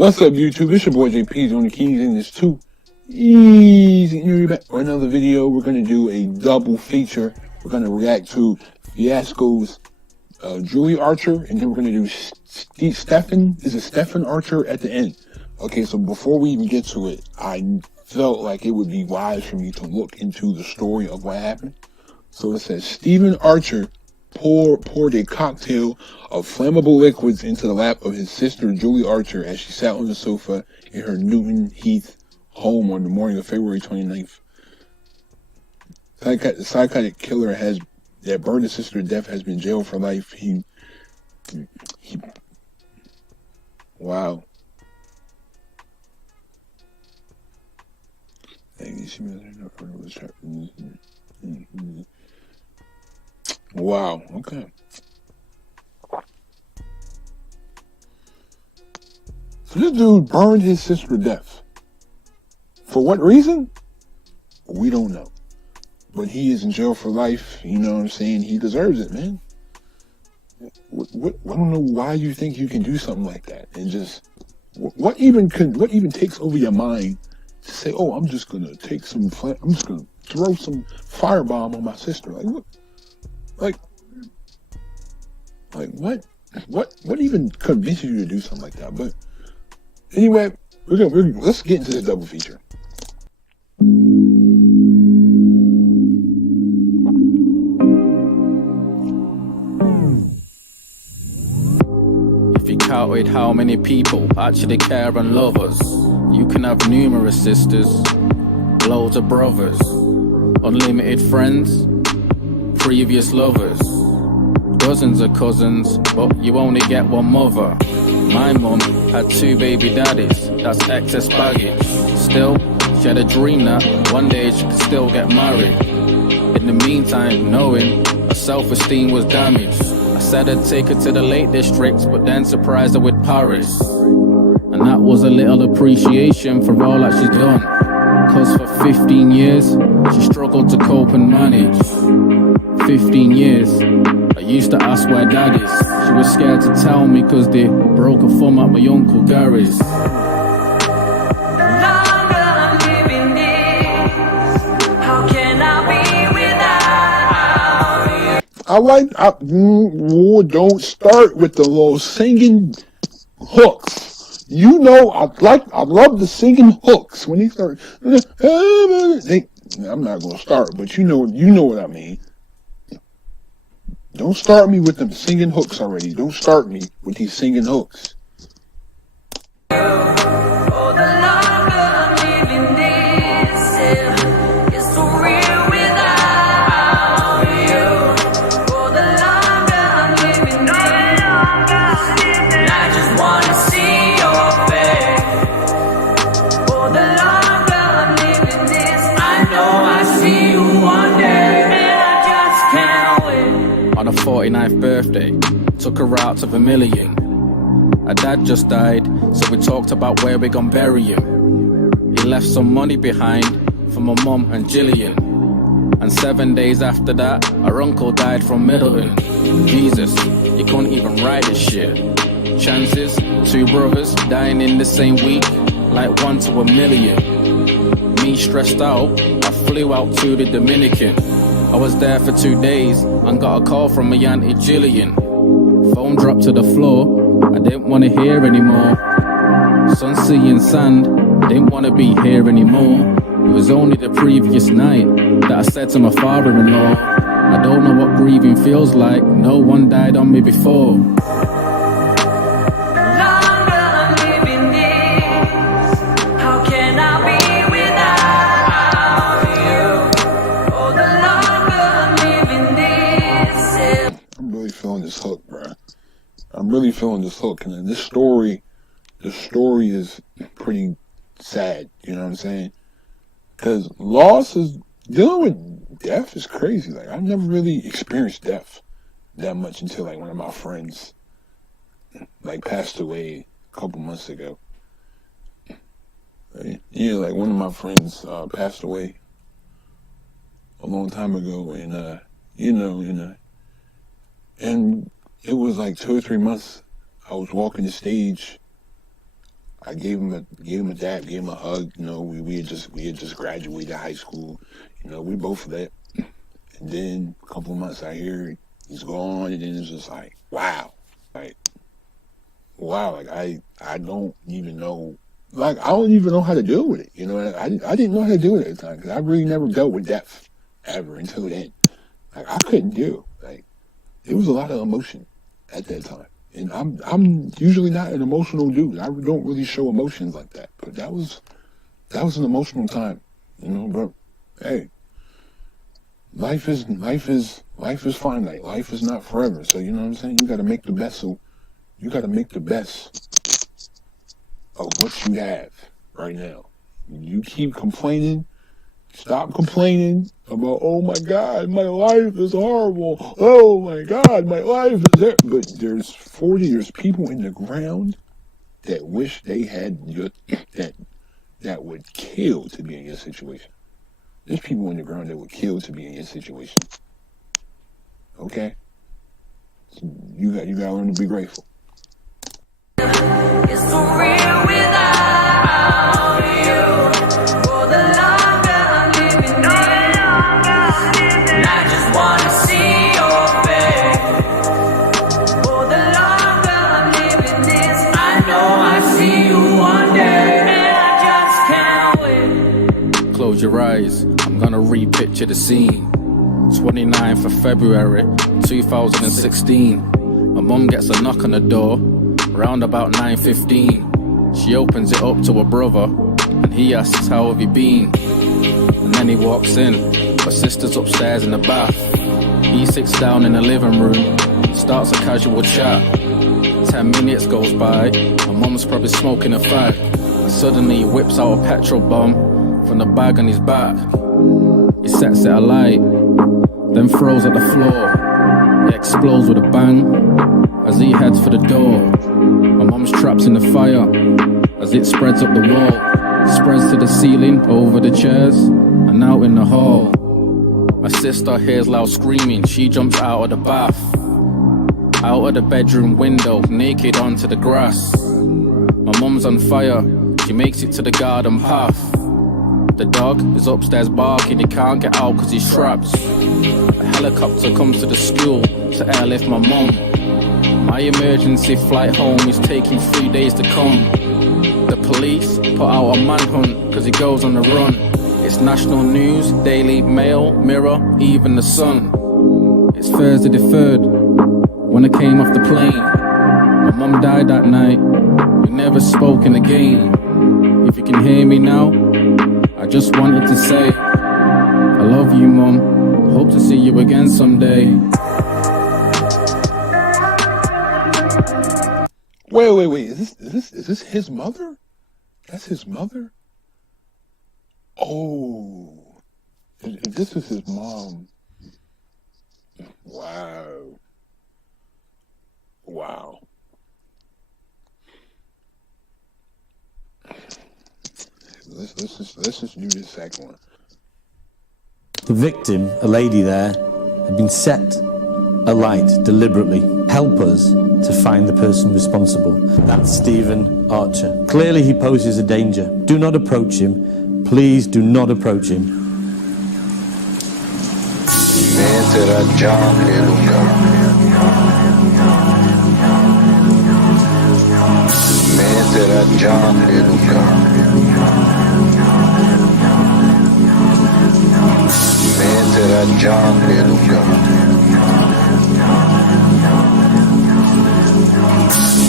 What's up, YouTube? It's your boy JP on the Kings, and it's too easy. You're back for another video. We're gonna do a double feature. We're gonna react to Fiasco's Julie Archer, and then we're gonna do Stephen Archer at the end. Okay, so before we even get to it, I felt like it would be wise for me to look into the story of what happened. So it says Stephen Archer poured a cocktail of flammable liquids into the lap of his sister Julie Archer as she sat on the sofa in her Newton Heath home on the morning of February 29th. The psychotic killer that burned his sister to death has been jailed for life. Wow. Wow, okay. So this dude burned his sister to death. For what reason? We don't know. But he is in jail for life, you know what I'm saying? He deserves it, man. I don't know why you think you can do something like that. And just, what even takes over your mind to say, oh, I'm just gonna take I'm just gonna throw some firebomb on my sister. Like, what? Like what even convinces you to do something like that? But anyway, let's get into this double feature. If you counted how many people actually care and love us, you can have numerous sisters, loads of brothers, unlimited friends, previous lovers, dozens of cousins, but you only get one mother. My mum had 2 baby daddies, that's excess baggage. Still, she had a dream that one day she could still get married. In the meantime, knowing her self-esteem was damaged, I said I'd take her to the Lake District, but then surprised her with Paris. And that was a little appreciation for all that she's done. Cause for 15 years, she struggled to cope and manage. 15 years, I used to ask where dad is. She was scared to tell me cause they broke a thumb at my uncle Gary's. Don't start with the little singing hooks. You know, I love the singing hooks when they start. I'm not gonna start, but you know what I mean. Don't start me with them singing hooks already. Don't start me with these singing hooks. On her 49th birthday, took her out to Vermilion. Her dad just died, so we talked about where we gon' bury him. He left some money behind for my mum and Jillian. And 7 days after that, our uncle died from Middleton. Jesus, you couldn't even write this shit. Chances, 2 brothers dying in the same week, like 1 to 1,000,000. Me stressed out, I flew out to the Dominican. I was there for 2 days and got a call from my auntie Jillian. Phone dropped to the floor, I didn't want to hear anymore. Sun, sea and sand, didn't want to be here anymore. It was only the previous night that I said to my father-in-law, I don't know what grieving feels like, no one died on me before. Hook, bro. I'm really feeling this hook, and the story is pretty sad. You know what I'm saying? Because dealing with death is crazy. Like, I've never really experienced death that much until like one of my friends like passed away a couple months ago. Yeah, like one of my friends passed away a long time ago, and and it was like 2 or 3 months I was walking the stage I gave him a dap, gave him a hug. You know, we had just graduated high school. You know, we both lit. And then a couple of months I hear he's gone, and then it's just like, wow, like I don't even know, like I don't even know how to deal with it. You know, I didn't know how to deal with it at the time because I really never dealt with death ever until then. Like I couldn't deal. Like it was a lot of emotion at that time. And I'm usually not an emotional dude. I don't really show emotions like that. But that was an emotional time, you know. But hey, life is finite. Life is not forever. So you know what I'm saying. You got to make the best. So you got to make the best of what you have right now. You keep complaining. Stop complaining about, oh my God, my life is horrible. Oh my God, my life is there. But there's people in the ground that wish they had that would kill to be in your situation. There's people in the ground that would kill to be in your situation. Okay? So you gotta learn to be grateful. It's so real without you. For the longer I'm living in, and I just wanna see your face. For the longer I'm living this, I know I see you one day, and I just can't wait. Close your eyes, I'm gonna re-picture the scene. 29th of February 2016. My mum gets a knock on the door round about 9:15. She opens it up to her brother and he asks, how have you been? And then he walks in. My sister's upstairs in the bath. He sits down in the living room, starts a casual chat. 10 minutes goes by, my mum's probably smoking a fag, and suddenly he whips out a petrol bomb from the bag on his back. He sets it alight, then throws at the floor. It explodes with a bang as he heads for the door. My mum's trapped in the fire as it spreads up the wall, spreads to the ceiling, over the chairs, and out in the hall. My sister hears loud screaming. She jumps out of the bath, out of the bedroom window, naked onto the grass. My mum's on fire. She makes it to the garden path. The dog is upstairs barking. He can't get out because he's trapped. A helicopter comes to the school to airlift my mum. My emergency flight home is taking 3 days to come. The police put out a manhunt because he goes on the run. It's national news, Daily Mail, Mirror, even the Sun. It's Thursday the 3rd when I came off the plane. My mum died that night. We never spoken again. If you can hear me now, I just wanted to say I love you, Mum. Hope to see you again someday. Wait. Is this his mother? That's his mother? Oh. If this is his mom. Wow. Let's just do this second one. The victim, a lady there, had been set alight deliberately. Help us to find the person responsible. That's Stephen Archer. Clearly he poses a danger. Do not approach him. Please do not approach him. मैं तेरा जान ले लूंगा, मैं तेरा जान ले लूंगा, मैं तेरा जान ले लूंगा,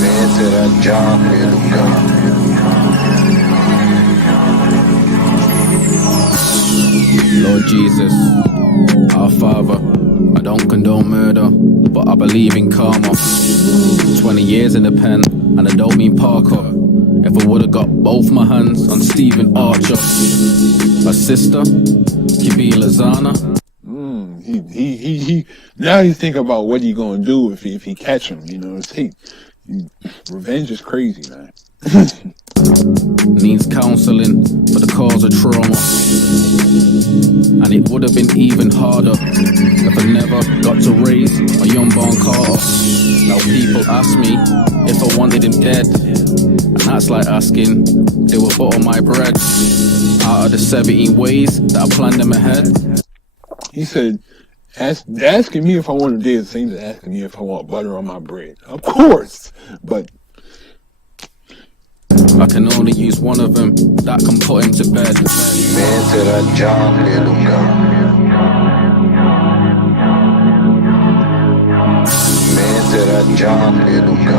मैं तेरा जान ले लूंगा. Lord Jesus, our Father, I don't condone murder, but I believe in karma. 20 years in the pen, and I don't mean Parker. If I would've got both my hands on Stephen Archer, my sister, Kibi Lazana. He now he's thinking about what he gonna do if he catch him. You know, revenge is crazy, man. Needs counseling for the cause of trauma. And it would have been even harder if I never got to raise my unborn Carter. Now people ask me if I wanted him dead. I And that's like asking, they will butter my bread. Out of the 17 ways that I planned them ahead. He said, asking me if I want to date is the same as asking me if I want butter on my bread. Of course, but I can only use one of them that can put him to bed. Mentre giorni lunga. Mentre giorni lunga.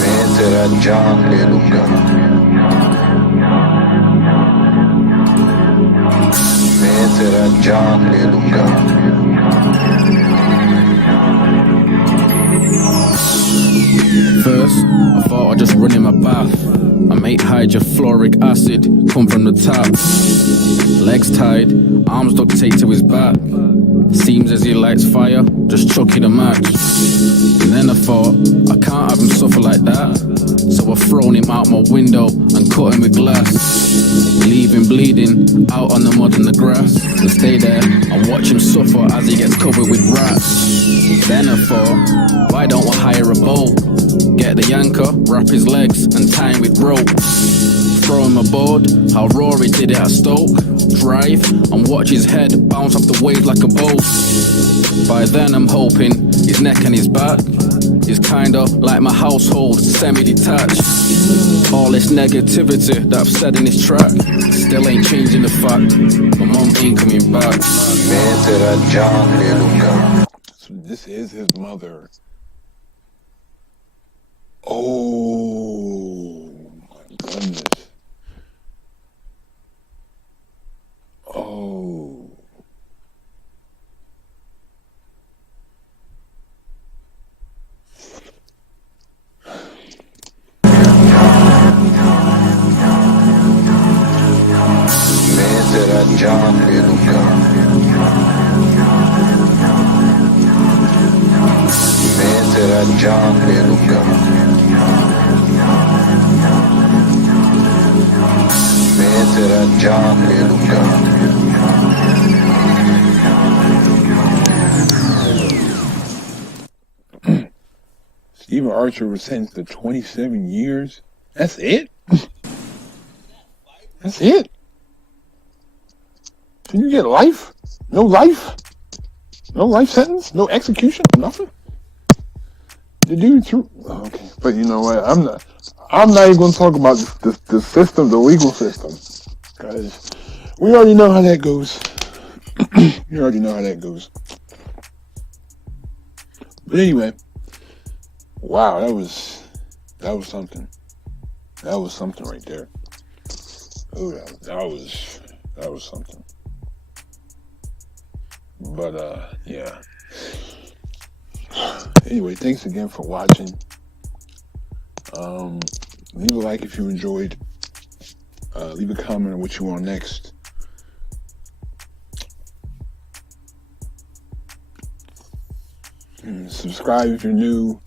Mentre giorni lunga. Mentre giorni lunga. First, I thought I'd just run in my bath. I make hydrofluoric acid come from the tap. Legs tied, arms duct taped to his back. Seems as he lights fire, just chucking a match. And then I thought, I can't have him suffer like that. So I've thrown him out my window and cut him with glass. Leave him bleeding out on the mud and the grass. And stay there and watch him suffer as he gets covered with rats. Then I thought, why don't I hire a boat? Get the anchor, wrap his legs and tie him with rope. Throw him aboard, how Rory did it at Stoke. Drive and watch his head bounce off the waves like a boat. By then I'm hoping his neck and his back is kinda like my household, semi-detached. All this negativity that I've said in this track still ain't changing the fact my mum ain't coming back. Mentre giorni lunga. so this is his mother. Oh my goodness. Oh. Mentre giorni lunga. Mentre giorni lunga. Mentre giorni lunga. Stephen Archer was sentenced to 27 years. That's it? That's it? Can you get life? No life? No life sentence? No execution? Nothing? The dude threw... Okay, but you know what? I'm not even going to talk about the system, the legal system. Because we already know how that goes. You already know how that goes. But anyway... Wow, that was something. That was something right there. Oh, that was something. But yeah. Anyway, thanks again for watching. Leave a like if you enjoyed. Leave a comment on what you want next. Subscribe if you're new.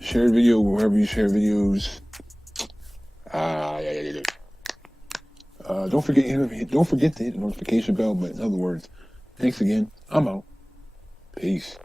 Share a video wherever you share videos. Don't forget to hit the notification bell. But in other words, thanks again. I'm out. Peace.